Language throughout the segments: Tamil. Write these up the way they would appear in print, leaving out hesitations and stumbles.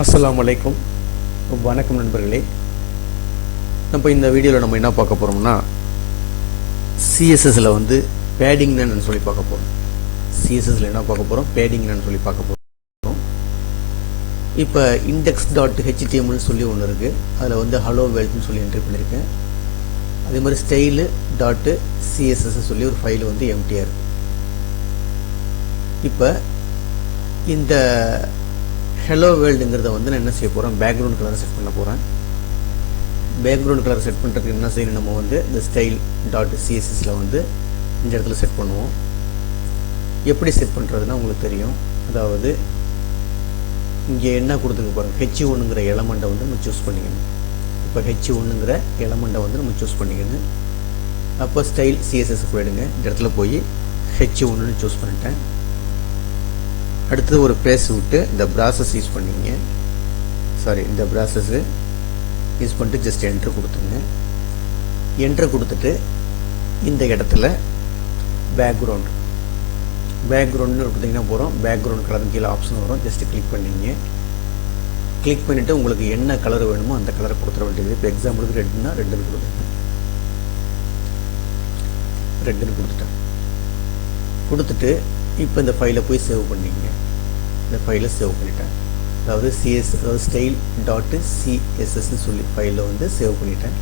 அஸ்ஸலாமு அலைக்கும். வணக்கம் நண்பர்களே. நம்ம இந்த வீடியோவில் நம்ம என்ன பார்க்க போகிறோம்னா, சிஎஸ்எஸ்ல வந்து பேடிங்னு சொல்லி பார்க்க போகிறோம். சிஎஸ்எஸ்ல என்ன பார்க்க போகிறோம், பேடிங்னு சொல்லி பார்க்க போகிறோம். இப்போ index.html சொல்லி ஒன்று இருக்குது. அதில் வந்து ஹலோ வேர்ல்ட்னு சொல்லி என்ட்ரி பண்ணியிருக்கேன். அதே மாதிரி ஸ்டைலு டாட்டு சிஎஸ்எஸ் சொல்லி ஒரு ஃபைல் வந்து எம்டிஆர் இருக்குது. இப்போ இந்த ஹலோ வேர்ல்டுங்கிறத வந்து நான் என்ன செய்ய போகிறேன், பேக்ரவுண்ட் கலரை செட் பண்ண போகிறேன். பேக்ரவுண்ட் கலர் செட் பண்ணுறதுக்கு என்ன செய்யணும், நம்ம வந்து இந்த ஸ்டைல் டாட் சிஎஸ்எஸில் வந்து இந்த இடத்துல செட் பண்ணுவோம். எப்படி செட் பண்ணுறதுன்னா உங்களுக்கு தெரியும். அதாவது இங்கே என்ன கொடுத்துருக்கு பாருங்கள், H1ங்கிற எலமெண்ட்டை வந்து நம்ம சூஸ் பண்ணிக்கணும். இப்போ H1ங்கிற எலமெண்ட்டை வந்து நம்ம சூஸ் பண்ணிக்கணும். அப்போ ஸ்டைல் சிஎஸ்எஸ் போயிடுங்க. இந்த இடத்துல போய் H1ன்னு சூஸ் பண்ணிட்டேன். அடுத்தது ஒரு பேஸ் விட்டு இந்த ப்ராசஸ் யூஸ் பண்ணிங்க. இந்த ப்ராசஸ்ஸு யூஸ் பண்ணிட்டு ஜஸ்ட் என்ட்ரு கொடுத்துங்க. என்ட்ரு கொடுத்துட்டு இந்த இடத்துல பேக்ரவுண்டுன்னு கொடுத்தீங்கன்னா போகிறோம். பேக்ரவுண்ட் கலர் கீழே ஆப்ஷன் வரும். ஜஸ்ட் கிளிக் பண்ணிங்க. கிளிக் பண்ணிவிட்டு உங்களுக்கு என்ன கலர் வேணுமோ அந்த கலரை கொடுத்துட வேண்டியது. இப்போ எக்ஸாம்பிளுக்கு ரெட்டுன்னா ரெட்டுன்னு கொடுத்துட்டேன். ரெட்டுன்னு கொடுத்துட்டு இப்போ இந்த ஃபைலை போய் சேவ் பண்ணிங்க. இந்த ஃபைலை சேவ் பண்ணிட்டேன். அதாவது ஸ்டைல் டாட்டு சிஎஸ்எஸ்ன்னு சொல்லி ஃபைலில் வந்து சேவ் பண்ணிட்டேன்.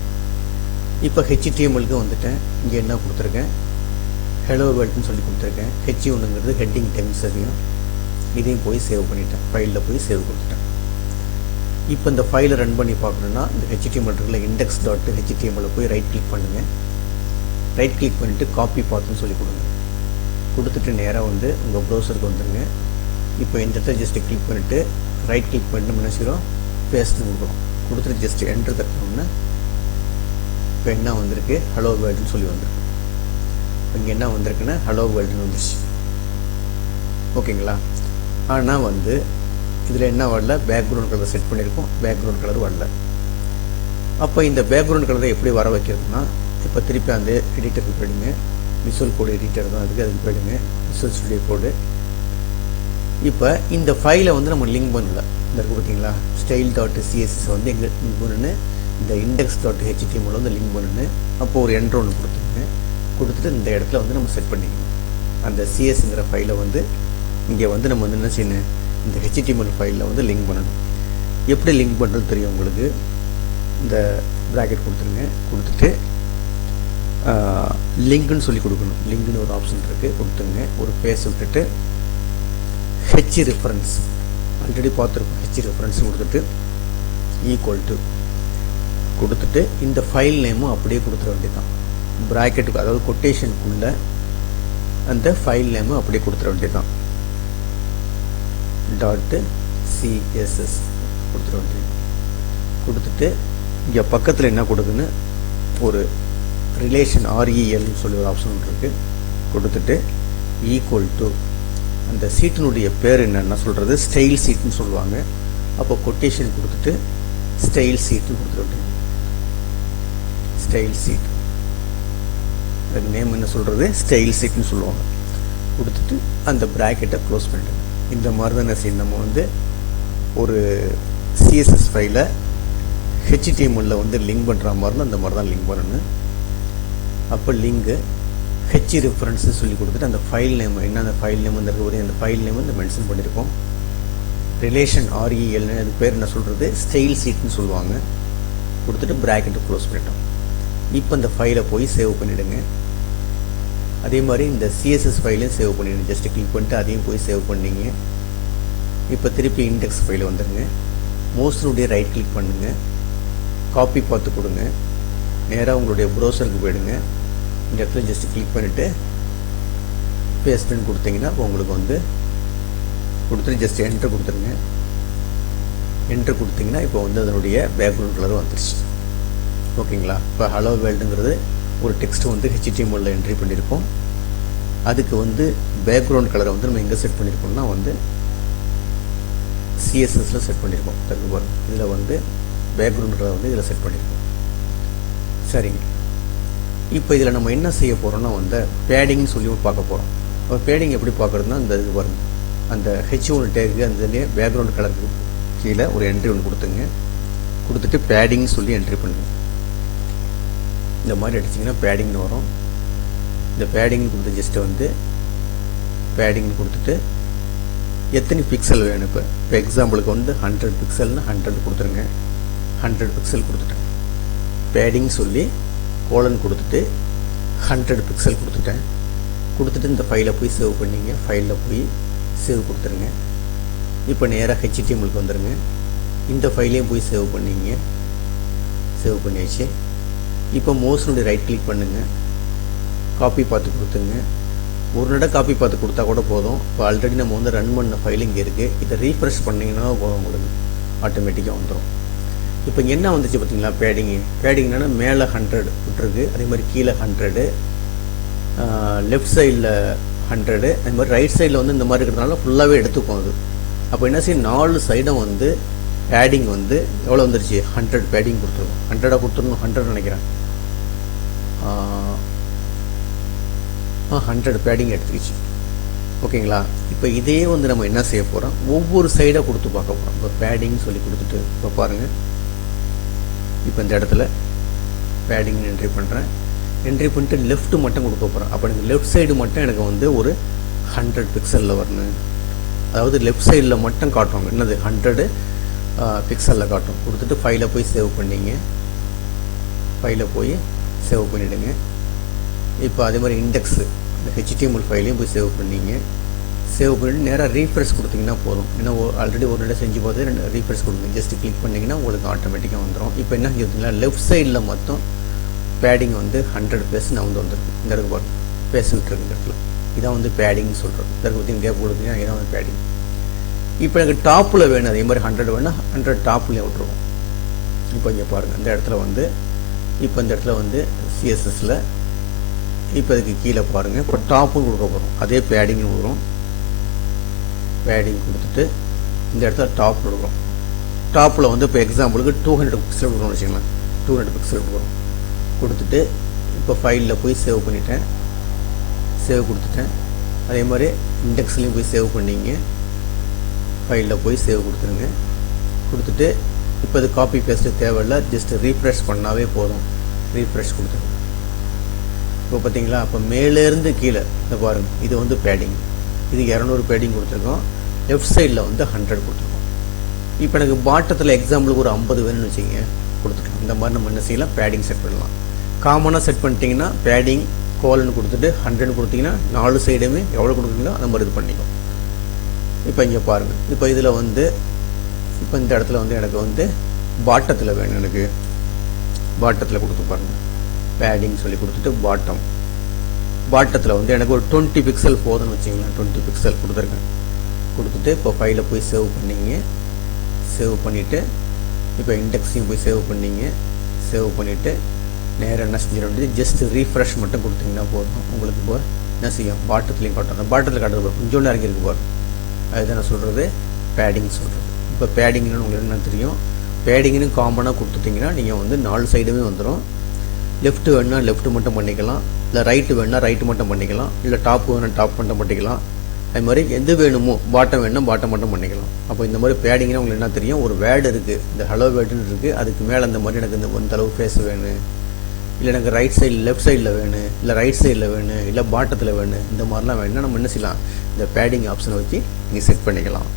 இப்போ HTMLக்கு வந்துட்டேன். இங்கே என்ன கொடுத்துருக்கேன், ஹலோ வேர்ல்டுன்னு சொல்லி கொடுத்துருக்கேன். H1ங்கிறது ஹெட்டிங் டெம்ஸ், இதையும் போய் சேவ் பண்ணிட்டேன். ஃபைலில் போய் சேவ் கொடுத்துட்டேன். இப்போ இந்த ஃபைலை ரன் பண்ணி பார்க்கணுன்னா இந்த HTML இருக்குல்ல, index.html போய் ரைட் கிளிக் பண்ணுங்கள். ரைட் கிளிக் பண்ணிவிட்டு காப்பி பாத்துன்னு சொல்லி கொடுத்துட்டு நேராக வந்து உங்கள் ப்ரௌசருக்கு வந்துடுங்க. இப்போ இந்த இடத்துல ஜஸ்ட் கிளிக் பண்ணிவிட்டு ரைட் கிளிக் பண்ணிட்டு நம்ம என்ன செய்கிறோம், பேஸ்ட்னு கொடுக்குறோம். கொடுத்துட்டு ஜஸ்ட் என்ட்ரு தட்டணும்னா இப்போ என்ன வந்திருக்கு, ஹலோ வேர்ல்டுன்னு சொல்லி வந்திருக்கு. இங்கே என்ன வந்திருக்குன்னா ஹலோ வேர்ல்டுன்னு வந்துருச்சு. ஓகேங்களா. ஆனால் வந்து இதில் என்ன வரல, பேக்ரவுண்ட் கலர் செட் பண்ணியிருக்கோம், பேக்ரவுண்ட் கலர் வரல. அப்போ இந்த பேக்ரவுண்ட் கலரை எப்படி வர வைக்கிறதுனா, இப்போ திருப்பி அந்த எடிட்டருக்கு போயிடுங்க. விசுவல் கோடு எடிட்டர் தான் அதுக்கு போயிடுங்க. விசுவல் ஸ்டுடியோ கோடு. இப்போ இந்த ஃபைலை வந்து நம்ம லிங்க் பண்ணல. இந்த இருக்குது பார்த்தீங்களா, ஸ்டைல் டாட் சிஎஸ்எஸ் வந்து எங்கே லிங்க் பண்ணு, இந்த index.html வந்து லிங்க் பண்ணு. அப்போது ஒரு என்ட்ரு ஒன்று கொடுத்துட்டு இந்த இடத்துல வந்து நம்ம செட் பண்ணிக்கணும். அந்த சிஎஸ்ங்கிற ஃபைலை வந்து இங்கே வந்து நம்ம வந்து என்ன செய்யணும், இந்த HTML ஃபைலில் வந்து லிங்க் பண்ணணும். எப்படி லிங்க் பண்ணுறது தெரியும் உங்களுக்கு. இந்த ப்ராக்கெட் கொடுத்துருங்க. கொடுத்துட்டு லிங்க்னு சொல்லி கொடுக்கணும். லிங்க்னு ஒரு ஆப்ஷன் இருக்குது, கொடுத்துங்க. ஒரு பேஸ் விட்டுட்டு ஹெச் ரெஃபரன்ஸ் ஆல்ரெடி பார்த்துருக்கோம். ஹெச் ரெஃபரன்ஸ் கொடுத்துட்டு ஈக்குவல் டு கொடுத்துட்டு இந்த ஃபைல் நேமும் அப்படியே கொடுத்துட வேண்டியதான். ப்ராக்கெட்டுக்கு அதாவது கொட்டேஷனுக்குள்ள அந்த ஃபைல் நேமும் அப்படியே கொடுத்துட வேண்டியதான். டாட்டு சிஎஸ்எஸ் கொடுத்துட வேண்டியது. கொடுத்துட்டு இங்கே பக்கத்தில் என்ன கொடுக்குன்னு ஒரு ரிலேஷன் RELன்னு சொல்லி ஒரு ஆப்ஷன் இருக்குது. கொடுத்துட்டு ஈக்குவல் டு அந்த சீட்டினுடைய பேர் என்னென்னா சொல்கிறது, ஸ்டைல் சீட்னு சொல்லுவாங்க. அப்போ கொட்டேஷன் கொடுத்துட்டு ஸ்டைல் சீட்னு கொடுத்துட்டு ஸ்டைல் சீட், அதுக்கு நேம் என்ன சொல்கிறது, ஸ்டைல் சீட்னு சொல்லுவாங்க. கொடுத்துட்டு அந்த ப்ராக்கெட்டை க்ளோஸ் பண்ணிடுங்க. இந்த மாதிரி தான் என்ன செய்யணும், நம்ம வந்து ஒரு சிஎஸ்எஸ் ஃபைலை HTML வந்து லிங்க் பண்ணுற மாதிரி அந்த மாதிரி தான் லிங்க் பண்ணணும். அப்போ லிங்கு ஹெச் ரெஃபரன்ஸ்னு சொல்லி கொடுத்துட்டு அந்த ஃபைல் நேம் என்ன, அந்த ஃபைல் நேம் வந்து இருக்கிற அந்த ஃபைல் நேம் வந்து மென்ஷன் பண்ணியிருக்கோம். ரிலேஷன் RELன்னு அது பேர் என்ன சொல்கிறது, ஸ்டைல் சீட்னு சொல்லுவாங்க. கொடுத்துட்டு ப்ராக்கெட்டை க்ளோஸ் பண்ணிட்டோம். இப்போ இந்த ஃபைலை போய் சேவ் பண்ணிவிடுங்க. அதே மாதிரி இந்த சிஎஸ்எஸ் ஃபைலையும் சேவ் பண்ணிவிடுங்க. ஜஸ்ட் கிளிக் பண்ணிட்டு அதையும் போய் சேவ் பண்ணிங்க. இப்போ திருப்பி இண்டெக்ஸ் ஃபைல் வந்துடுங்க. மோஸ்ட்னுடைய ரைட் கிளிக் பண்ணுங்கள். காப்பி பார்த்து கொடுங்க. நேராக உங்களுடைய ப்ரௌசருக்கு போயிடுங்க. இந்த இடத்துல ஜஸ்ட் கிளிக் பண்ணிவிட்டு பேஸ்ட்னு கொடுத்தீங்கன்னா உங்களுக்கு வந்து கொடுத்துட்டு ஜஸ்ட் என்ட்ரு கொடுத்துருங்க. என்ட்ரு கொடுத்தீங்கன்னா இப்போ வந்து அதனுடைய பேக்ரவுண்ட் கலர் வந்துருச்சு. ஓகேங்களா. இப்போ ஹலோ வேர்ல்டுங்கிறது ஒரு டெக்ஸ்ட் வந்து HTML என்ட்ரி பண்ணியிருக்கோம். அதுக்கு வந்து பேக்ரவுண்ட் கலரை வந்து நம்ம எங்கே செட் பண்ணியிருக்கோம்னா வந்து சிஎஸ்எஸில் செட் பண்ணியிருக்கோம். பாருங்க, இதில் வந்து பேக்ரவுண்ட் கலர் வந்து இதில் செட் பண்ணியிருக்கோம். சரிங்க. இப்போ இதில் நம்ம என்ன செய்ய போகிறோம்னா வந்து பேடிங்னு சொல்லி பார்க்க போகிறோம். இப்போ பேடிங் எப்படி பார்க்குறதுனா இந்த இது பாருங்கள், அந்த H1 டேக்கு அந்த இதுலேயே பேக்ரவுண்ட் கலருக்கு கீழே ஒரு என்ட்ரி ஒன்று கொடுத்துங்க. கொடுத்துட்டு பேடிங் சொல்லி என்ட்ரி பண்ணுங்க. இந்த மாதிரி அடிச்சிங்கன்னா பேடிங்னு வரும். இந்த பேடிங் கொடுத்து ஜஸ்ட்டு வந்து பேடிங் கொடுத்துட்டு எத்தனை பிக்சல் வேணும். இப்போ எக்ஸாம்பிளுக்கு வந்து 100 பிக்சல்னு 100 கொடுத்துருங்க. 100 பிக்சல் கொடுத்துட்டேன். பேடிங் சொல்லி கோலன் கொடுத்துட்டு 100 பிக்சல் கொடுத்துட்டேன். கொடுத்துட்டு இந்த ஃபைலை போய் சேவ் பண்ணிங்க. ஃபைலில் போய் சேவ் கொடுத்துருங்க. இப்போ நேராக ஹெச்டிஎம்எல்க்கு வந்துடுங்க. இந்த ஃபைலையும் போய் சேவ் பண்ணிங்க. சேவ் பண்ணியாச்சு. இப்போ மோஸ்னுடைய ரைட் கிளிக் பண்ணுங்கள். காப்பி பார்த்து கொடுத்துங்க. ஒரு நட காப்பி பார்த்து கொடுத்தா கூட போதும். இப்போ ஆல்ரெடி நம்ம வந்து ரன் பண்ண ஃபைல் இங்கே இருக்குது. இதை ரீஃப்ரெஷ் பண்ணிங்கன்னா போதும், உங்களுக்கு ஆட்டோமேட்டிக்காக வந்துடும். இப்போ என்ன வந்துச்சு பார்த்தீங்களா, பேடிங்னா மேலே 100 விட்டுருக்கு. அதே மாதிரி கீழே 100, லெஃப்ட் சைடில் 100, அது மாதிரி ரைட் சைடில் வந்து இந்த மாதிரி இருக்கிறதுனால ஃபுல்லாகவே எடுத்துக்கும் அது. அப்போ என்ன செய்யும், 4 சைடும் வந்து பேடிங் வந்து எவ்வளோ வந்துருச்சு, 100 பேடிங் கொடுத்துருவோம். 100 கொடுத்துருணும், 100 நினைக்கிறேன். 100 பேடிங் எடுத்துக்கிச்சு. ஓகேங்களா. இப்போ இதே வந்து நம்ம என்ன செய்ய போகிறோம், ஒவ்வொரு சைடாக கொடுத்து பார்க்க போகிறோம். இப்போ பேடிங் சொல்லி கொடுத்துட்டு இப்போ பாருங்கள். இப்போ இந்த இடத்துல பேடிங்னு என்ட்ரி பண்ணுறேன். என்ட்ரி பண்ணிட்டு லெஃப்ட் மட்டும் கொடுக்க போகிறேன். அப்போ எனக்கு லெஃப்ட் சைடு மட்டும் எனக்கு வந்து ஒரு 100 பிக்சலில் வரணும். அதாவது லெஃப்ட் சைடில் மட்டும் காட்டுவாங்க. என்னது 100 பிக்சலில் காட்டும். கொடுத்துட்டு ஃபைலை போய் சேவ் பண்ணிங்க. ஃபைலை போய் சேவ் பண்ணிவிடுங்க. இப்போ அதே மாதிரி இண்டெக்ஸு இந்த HTML ஃபைலையும் போய் சேவ் பண்ணிங்க. சேவ் பண்ணிவிட்டு நேராக ரீஃப்ரெஷ் கொடுத்தீங்கன்னா போதும். ஏன்னா ஆல்ரெடி ஒரு இடம் செஞ்சு பார்த்து ரீஃப்ரெஷ் கொடுங்க. ஜஸ்ட் கிளிக் பண்ணிங்கன்னா உங்களுக்கு ஆட்டோமேட்டிக்காக வந்துடும். இப்போ என்ன செஞ்சுருந்தீங்களா, லெஃப்ட் சைடில் மொத்தம் பேடிங் வந்து 100 பேஸ் நான் வந்து வந்துருக்கு. இந்த இடத்துக்கு பாருங்க, பேஸ் விட்டுருக்கு. இந்த இடத்துல இதான் வந்து பேடிங் சொல்கிறோம். இந்த இடத்துல பற்றி கேப் கொடுத்தீங்கன்னா இதான் வந்து பேடிங். இப்போ எனக்கு டாப்பில் வேணும், அதே மாதிரி 100 வேணும். 100 டாப்லேயே விட்டுருவோம். இப்போ இங்கே பாருங்கள், இந்த இடத்துல வந்து இப்போ இந்த இடத்துல வந்து CSSல இப்போ இதுக்கு கீழே பாருங்கள். இப்போ டாப்பும் கொடுக்க போகிறோம். அதே பேடிங் கொடுக்குறோம். பேடிங் கொடுத்துட்டு இந்த இடத்துல டாப் கொடுக்குறோம். டாப்பில் வந்து இப்போ எக்ஸாம்பிளுக்கு 200 பிக்சல் கொடுக்குறோம்னு வச்சுக்கலாம். 200 பிக்சல் கொடுக்குறோம். கொடுத்துட்டு இப்போ ஃபைலில் போய் சேவ் பண்ணிட்டேன். சேவ் கொடுத்துட்டேன். அதே மாதிரி இண்டெக்ஸ்லேயும் போய் சேவ் பண்ணிங்க. ஃபைலில் போய் சேவ் கொடுத்துருங்க. கொடுத்துட்டு இப்போ இது காப்பி பேஸ்ட்டு தேவையில்லை. ஜஸ்ட் ரீஃப்ரெஷ் பண்ணாவே போதும். ரீஃப்ரெஷ் கொடுத்துருங்க. இப்போ பார்த்தீங்களா, அப்போ மேலேருந்து கீழே இந்த பாருங்கள், இது வந்து பேடிங். இது 200 பேடிங் கொடுத்துருக்கோம். லெஃப்ட் சைடில் வந்து 100 கொடுத்துருக்கோம். இப்போ எனக்கு பாட்டத்தில் எக்ஸாம்பிளுக்கு ஒரு 50 வேணும்னு வச்சுங்க, கொடுத்துக்கலாம். இந்த மாதிரி நம்ம என்ன செய்யலாம், பேடிங் செட் பண்ணலாம். காமனாக செட் பண்ணிட்டீங்கன்னா பேடிங் கோலன்னு கொடுத்துட்டு 100 கொடுத்தீங்கன்னா 4 சைடுமே எவ்வளோ கொடுக்குறீங்களோ அந்த மாதிரி இது பண்ணிக்கும். இப்போ இங்கே பாருங்கள். இப்போ இதில் வந்து இப்போ இந்த இடத்துல வந்து எனக்கு வந்து பாட்டத்தில் வேணும். எனக்கு பாட்டத்தில் கொடுத்து பாருங்கள். பேடிங் சொல்லி கொடுத்துட்டு பாட்டத்தில் வந்து எனக்கு ஒரு 20 பிக்சல் போதும்னு வச்சிங்களேன். 20 பிக்சல் கொடுத்துருக்கேன். கொடுத்துட்டு இப்போ ஃபைலை போய் சேவ் பண்ணிங்க. சேவ் பண்ணிவிட்டு இப்போ இண்டெக்ஸையும் போய் சேவ் பண்ணிங்க. சேவ் பண்ணிவிட்டு நேராக என்ன செஞ்சிட, ஜஸ்ட் ரீஃப்ரெஷ் மட்டும் கொடுத்தீங்கன்னா போதும். உங்களுக்கு இப்போ என்ன செய்யும், பாட்டத்துலேயும் காட்டுறோம். பாட்டத்தில் காட்டுறது கொஞ்சோண்டு இறங்கியிருக்கு பாருங்க. அதுதான் நான் சொல்கிறது பேடிங் சொல்கிறது. இப்போ பேடிங்னு உங்களுக்கு என்ன தெரியும், பேடிங்னு காமனாக கொடுத்துட்டிங்கன்னா நீங்கள் வந்து 4 சைடுமே வந்துடும். லெஃப்ட் வேணுன்னா லெஃப்ட் மட்டும் பண்ணிக்கலாம், இல்லை ரைட்டு வேணுன்னா ரைட்டு மட்டும் பண்ணிக்கலாம், இல்லை டாப் வேணுன்னா டாப் மட்டும் பண்ணிக்கலாம். அது மாதிரி எது வேணுமோ, பாட்டம் வேணுன்னா பாட்டம் மட்டும் பண்ணிக்கலாம். அப்போ இந்த மாதிரி பேடிங்னா உங்களுக்கு என்ன தெரியும், ஒரு வேர்டு இருக்குது, இந்த ஹலோ வேர்டுன்னு இருக்குது. அதுக்கு மேலே இந்த மாதிரி எனக்கு இந்த அளவு ஃபேஸ் வேணும், இல்லை எனக்கு ரைட் சைடில் லெஃப்ட் சைடில் வேணும், இல்லை ரைட் சைடில் வேணும், இல்லை பாட்டத்தில் வேணும், இந்த மாதிரிலாம் வேணுன்னா நம்ம என்ன செய்யலாம், இந்த பேடிங் ஆப்ஷனை வச்சு நீங்கள் செட் பண்ணிக்கலாம்.